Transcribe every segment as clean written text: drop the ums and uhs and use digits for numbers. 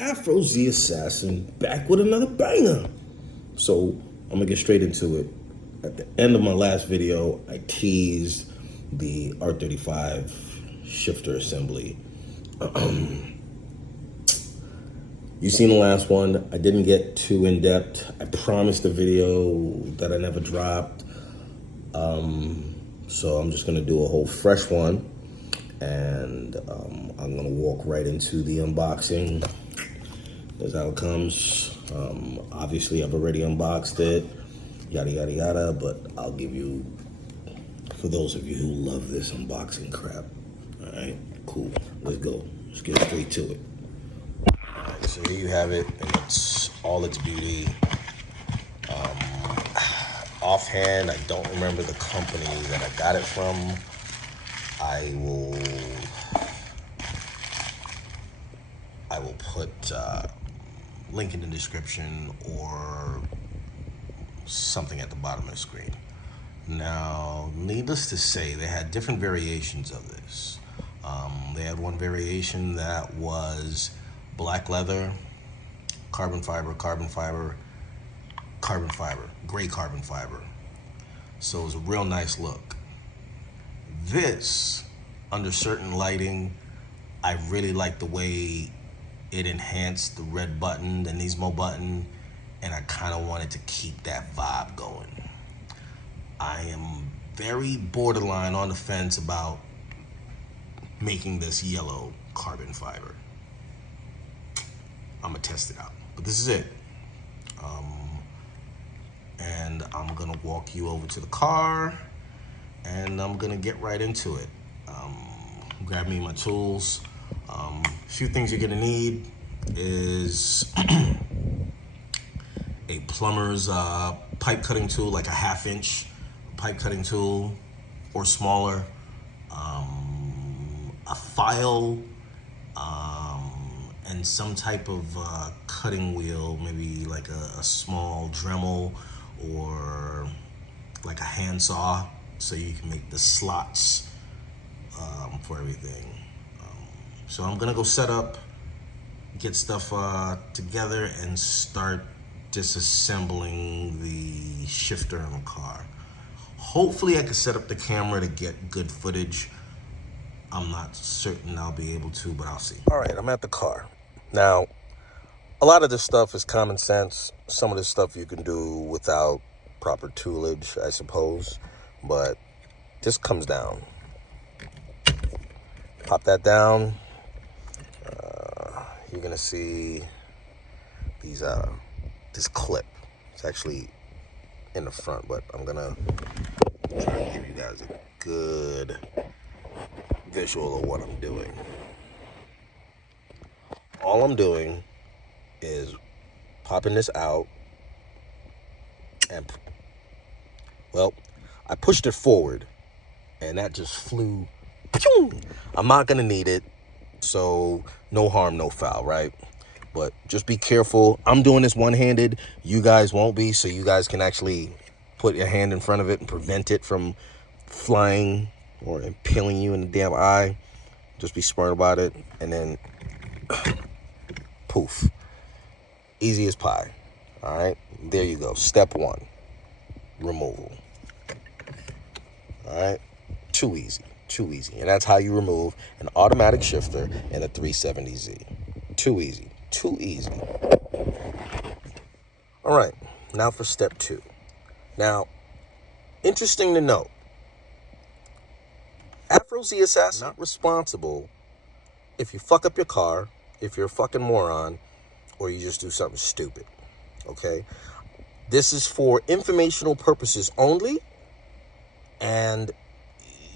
Afro Z Assassin back with another banger. So I'm gonna get straight into it. At the end of my last video, I teased the R35 shifter assembly. You seen the last one. I didn't get too in depth. I promised a video that I never dropped. So I'm just gonna do a whole fresh one, and I'm gonna walk right into the unboxing. That's how it comes. Obviously, I've already unboxed it, yada yada yada. But I'll give you, for those of you who love this unboxing crap. All right, cool. Let's go. Let's get straight to it. All right, so here you have it, and it's all its beauty. Offhand, I don't remember the company that I got it from. I will put link in the description or something at the bottom of the screen. Now, needless to say, they had different variations of this. They had one variation that was black leather, carbon fiber, gray carbon fiber. So it was a real nice look. This, under certain lighting, I really like the way it enhanced the red button, the Nismo button, and I kind of wanted to keep that vibe going. I am very borderline on the fence about making this yellow carbon fiber. I'm gonna test it out, but this is it. And I'm gonna walk you over to the car, and I'm gonna get right into it. Grab me my tools. A few things you're gonna need is a plumber's pipe cutting tool, like a 1/2 inch pipe cutting tool or smaller, a file, and some type of cutting wheel, maybe like a small Dremel or like a handsaw, so you can make the slots for everything. So I'm gonna go set up, get stuff together, and start disassembling the shifter in the car. Hopefully I can set up the camera to get good footage. I'm not certain I'll be able to, but I'll see. All right, I'm at the car. Now, a lot of this stuff is common sense. Some of this stuff you can do without proper toolage, I suppose, but this comes down. Pop that down. You're gonna see these this clip. It's actually in the front, but I'm gonna try and give you guys a good visual of what I'm doing. All I'm doing is popping this out, and well, I pushed it forward, and that just flew. I'm not gonna need it, so no harm, no foul, right? But just be careful. I'm doing this one-handed. You guys won't be, so you guys can actually put your hand in front of it and prevent it from flying or impaling you in the damn eye. Just be smart about it, and then poof. Easy as pie. All right, there you go. Step one, removal. All right, too easy. And that's how you remove an automatic shifter in a 370Z. Too easy. All right, now for step two. Now, interesting to note, Afro Z Assassin not responsible if you fuck up your car, if you're a fucking moron, or you just do something stupid, okay? This is for informational purposes only, and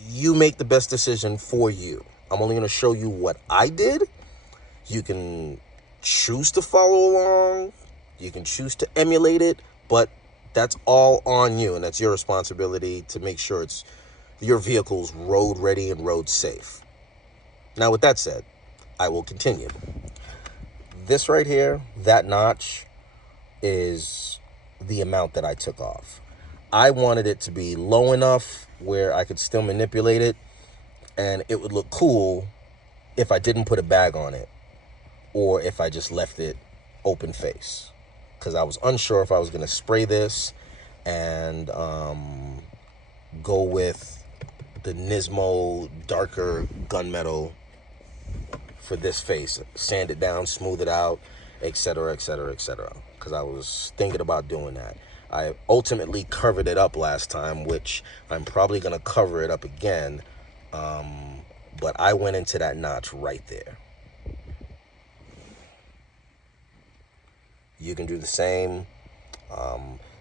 you make the best decision for you. I'm only gonna show you what I did. You can choose to follow along, you can choose to emulate it, but that's all on you, and that's your responsibility to make sure your vehicle's road ready and road safe. Now, with that said, I will continue. This right here, that notch, is the amount that I took off. I wanted it to be low enough where I could still manipulate it, and it would look cool if I didn't put a bag on it. or if I just left it open face, because I was unsure if I was going to spray this and go with the Nismo darker gunmetal for this face, sand it down, smooth it out, etc., etc., etc., because I was thinking about doing that. I ultimately covered it up last time, which I'm probably going to cover it up again, but I went into that notch right there. You can do the same.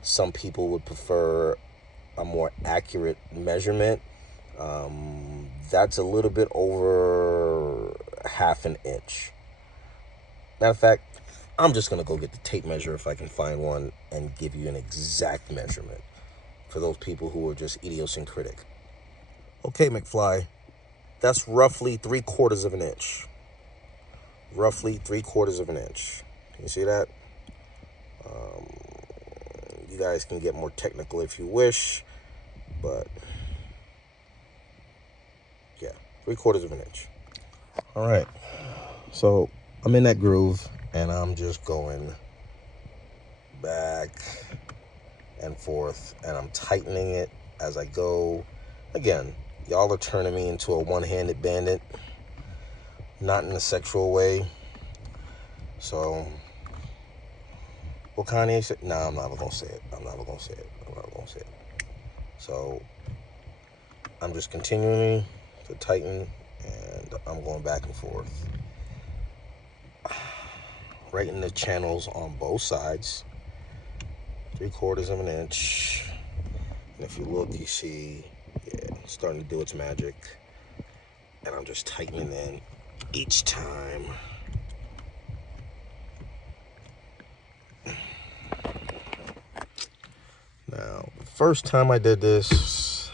Some people would prefer a more accurate measurement. That's a little bit over ½ an inch. Matter of fact, I'm just going to go get the tape measure if I can find one and give you an exact measurement for those people who are just idiosyncratic. Okay, McFly, that's roughly 3/4 of an inch. Roughly 3/4 of an inch. Can you see that? You guys can get more technical if you wish, but yeah, 3/4 of an inch. All right, so I'm in that groove and I'm just going back and forth and I'm tightening it as I go. Again, y'all are turning me into a one-handed bandit, not in a sexual way. So what Kanye said? Nah, I'm not gonna say it. I'm not gonna say it. So I'm just continuing to tighten and I'm going back and forth. Right in the channels on both sides. 3/4 of an inch. And if you look, you see, yeah, it's starting to do its magic. And I'm just tightening in each time. Now, the first time I did this,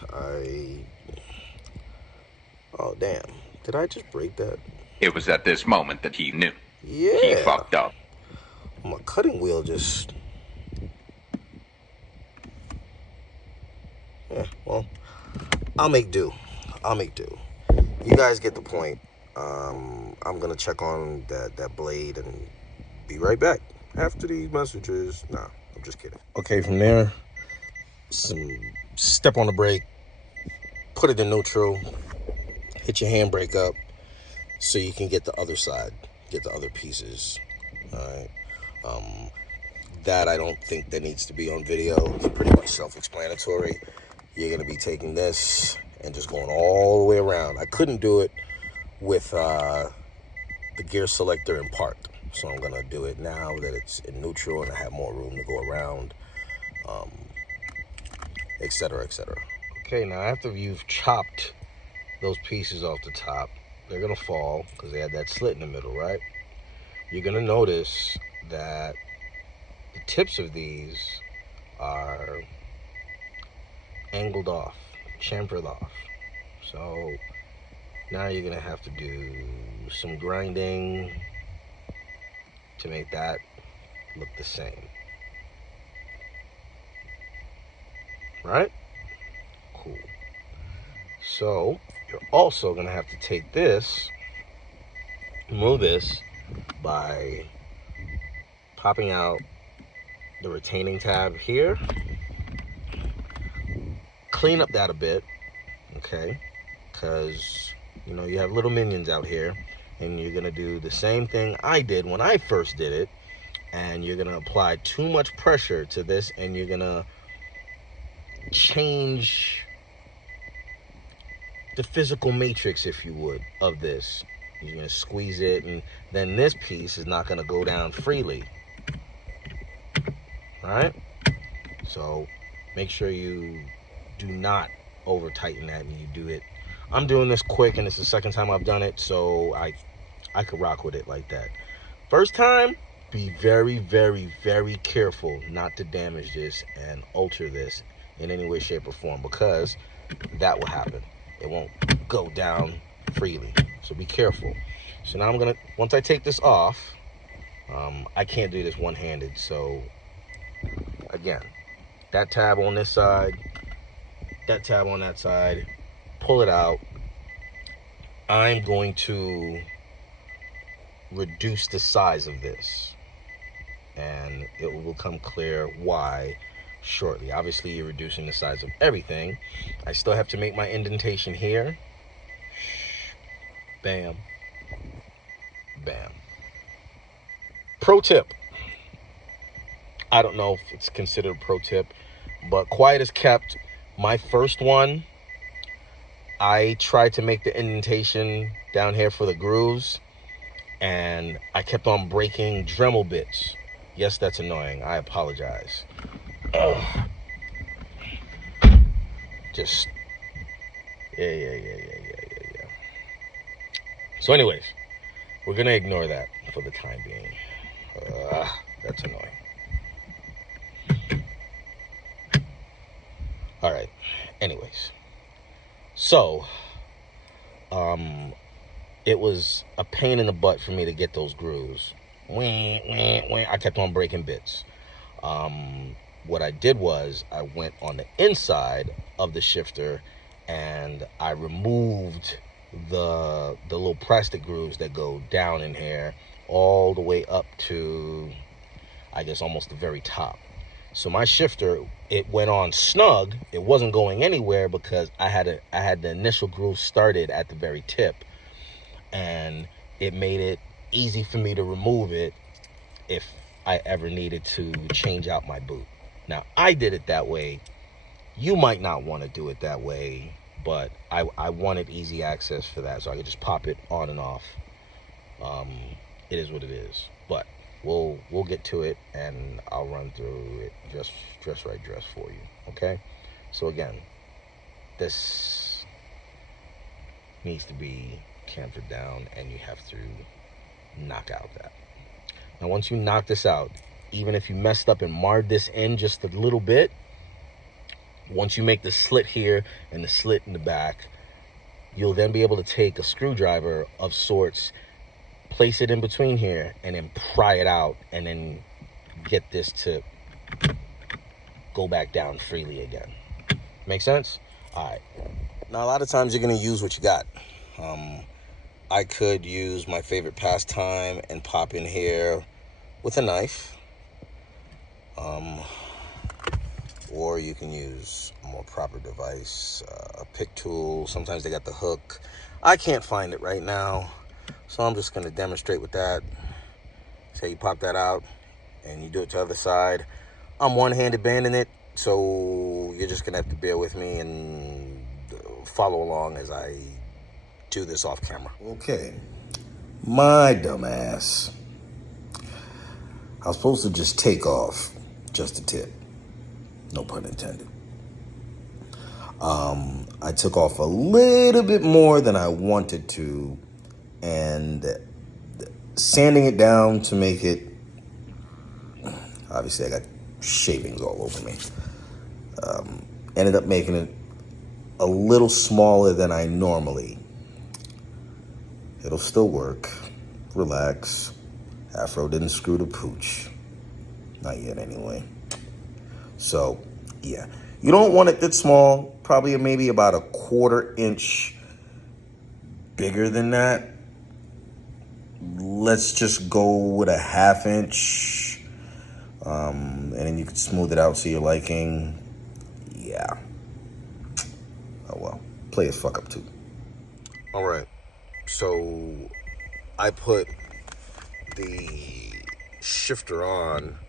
oh damn, did I just break that? It was at this moment that he knew. Yeah. He fucked up. My cutting wheel just... Yeah, well, I'll make do. You guys get the point. I'm gonna check on that blade and be right back after these messages. Nah, I'm just kidding. Okay, from there, step on the brake, put it in neutral, hit your handbrake up so you can get the other side, get the other pieces. All right. That I don't think that needs to be on video. It's pretty much self-explanatory. You're gonna be taking this and just going all the way around. I couldn't do it with the gear selector in park, so I'm gonna do it now that it's in neutral and I have more room to go around, etc., etc. Okay, now after you've chopped those pieces off the top, they're gonna fall because they had that slit in the middle, right? You're gonna notice that the tips of these are angled off, chamfered off. So now you're gonna have to do some grinding to make that look the same. Right? Cool. So you're also gonna have to take this, move this by popping out the retaining tab here. Clean up that a bit, okay? Because, you know, you have little minions out here and you're gonna do the same thing I did when I first did it, and you're gonna apply too much pressure to this and you're gonna change the physical matrix, if you would, of this. You're gonna squeeze it and then this piece is not gonna go down freely. Right? So make sure you do not over tighten that and you do it. I'm doing this quick and it's the second time I've done it, so I could rock with it like that. First time, be very, very, very careful not to damage this and alter this in any way, shape, or form, because that will happen. It won't go down freely, so be careful. So now I'm gonna, once I take this off, I can't do this one-handed, so again, that tab on this side, that tab on that side, pull it out. I'm going to reduce the size of this, and it will become clear why shortly. Obviously, you're reducing the size of everything. I still have to make my indentation here. Bam. Bam. Pro tip. I don't know if it's considered a pro tip, but quiet as kept. My first one, I tried to make the indentation down here for the grooves, and I kept on breaking Dremel bits. Yes, that's annoying. I apologize. Ugh. Just, yeah. So anyways, we're gonna ignore that for the time being. That's annoying. All right. Anyways, so it was a pain in the butt for me to get those grooves. I kept on breaking bits. What I did was I went on the inside of the shifter and I removed the little plastic grooves that go down in here all the way up to, I guess, almost the very top. So my shifter, it went on snug. It wasn't going anywhere because I had the initial groove started at the very tip, and it made it easy for me to remove it if I ever needed to change out my boot. Now, I did it that way. You might not want to do it that way, but I wanted easy access for that, so I could just pop it on and off. It is what it is, but we'll get to it, and I'll run through it just right dress for you, okay? So again, this needs to be cambered down, and you have to knock out that. Now, once you knock this out, even if you messed up and marred this in just a little bit, once you make the slit here and the slit in the back, you'll then be able to take a screwdriver of sorts, place it in between here, and then pry it out, and then get this to go back down freely again. Make sense? All right. Now, a lot of times you're going to use what you got. I could use my favorite pastime and pop in here with a knife. Or you can use a more proper device, a pick tool. Sometimes they got the hook. I can't find it right now, so I'm just going to demonstrate with that. Say you pop that out, and you do it to the other side. I'm one-handed banding it, so you're just going to have to bear with me and follow along as I do this off camera. Okay. My dumbass. I was supposed to just take off just a tip. No pun intended. I took off a little bit more than I wanted to, and sanding it down to make it, obviously I got shavings all over me, ended up making it a little smaller than I normally. It'll still work. Relax. Afro didn't screw the pooch. Not yet anyway. So, yeah. You don't want it that small. Probably maybe about a 1/4 inch bigger than that. Let's just go with a 1/2 inch. And then you can smooth it out to your liking. Yeah. Oh well. Play as fuck up too. Alright. So I put the shifter on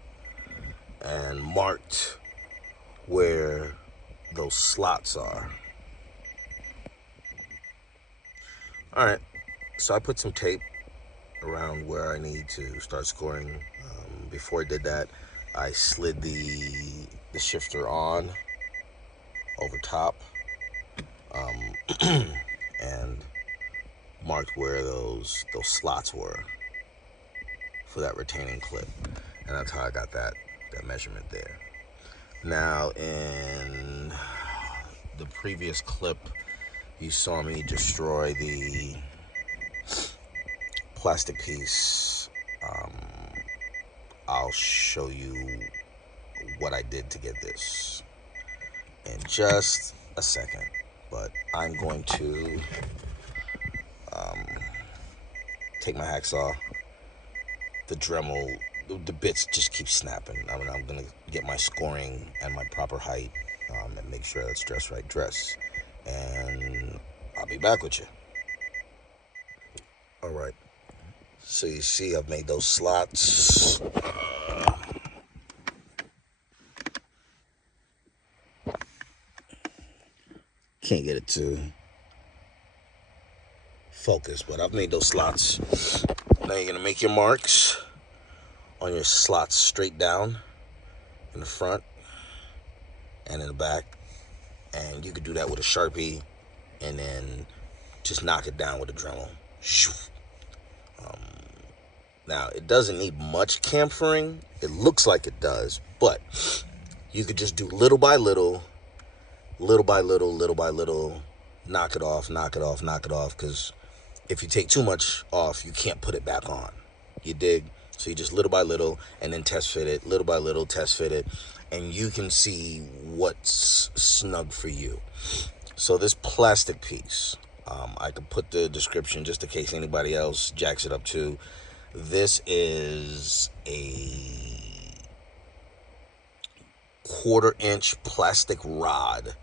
and marked where those slots are. All right, so I put some tape around where I need to start scoring. Before I did that, I slid the shifter on over top, and marked where those slots were for that retaining clip, and that's how I got that measurement there. Now, in the previous clip, you saw me destroy the plastic piece. I'll show you what I did to get this in just a second, but I'm going to take my hacksaw the Dremel, the bits just keep snapping. I mean, I'm gonna get my scoring and my proper height, and make sure that's dress right dress. And I'll be back with you. All right. So you see, I've made those slots. Can't get it to focus, but I've made those slots. Now you're gonna make your marks on your slots straight down in the front and in the back. And you could do that with a Sharpie and then just knock it down with a Dremel. Now, it doesn't need much chamfering. It looks like it does, but you could just do little by little, little by little, little by little, knock it off, knock it off, knock it off, because if you take too much off, you can't put it back on. You dig? So you just little by little, and then test fit it, little by little, test fit it, and you can see what's snug for you. So this plastic piece, I could put the description just in case anybody else jacks it up too. This is a 1/4-inch plastic rod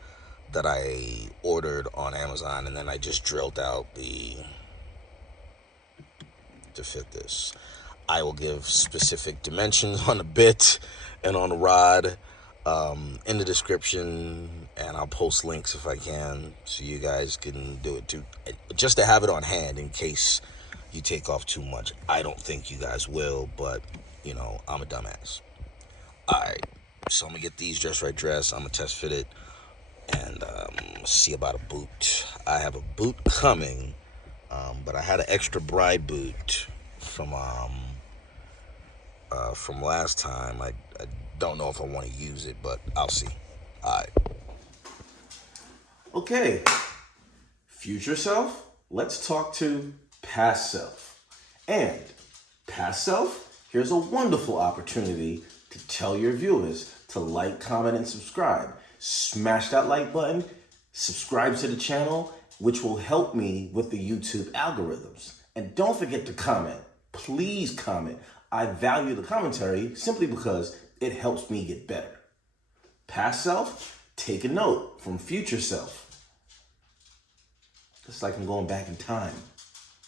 that I ordered on Amazon, and then I just drilled out to fit this. I will give specific dimensions on the bit and on the rod in the description, and I'll post links if I can so you guys can do it too, just to have it on hand in case you take off too much. I don't think you guys will, but you know, I'm a dumbass. All right, so I'm gonna get these dress right dress. I'm gonna test fit it and see about a boot. I have a boot coming, but I had an extra bride boot from last time. I don't know if I want to use it, but I'll see. All right. Okay, future self, let's talk to past self. And past self, here's a wonderful opportunity to tell your viewers to like, comment, and subscribe. Smash that like button, subscribe to the channel, which will help me with the YouTube algorithms. And don't forget to comment. Please comment. I value the commentary simply because it helps me get better. Past self, take a note from future self. It's like I'm going back in time.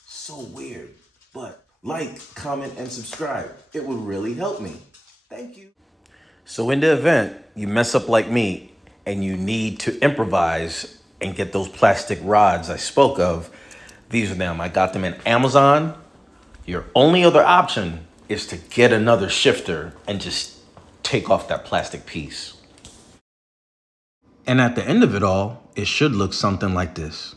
So weird. But like, comment, and subscribe. It would really help me. Thank you. So in the event you mess up like me and you need to improvise and get those plastic rods I spoke of, these are them. I got them in Amazon. Your only other option is to get another shifter and just take off that plastic piece. And at the end of it all, it should look something like this.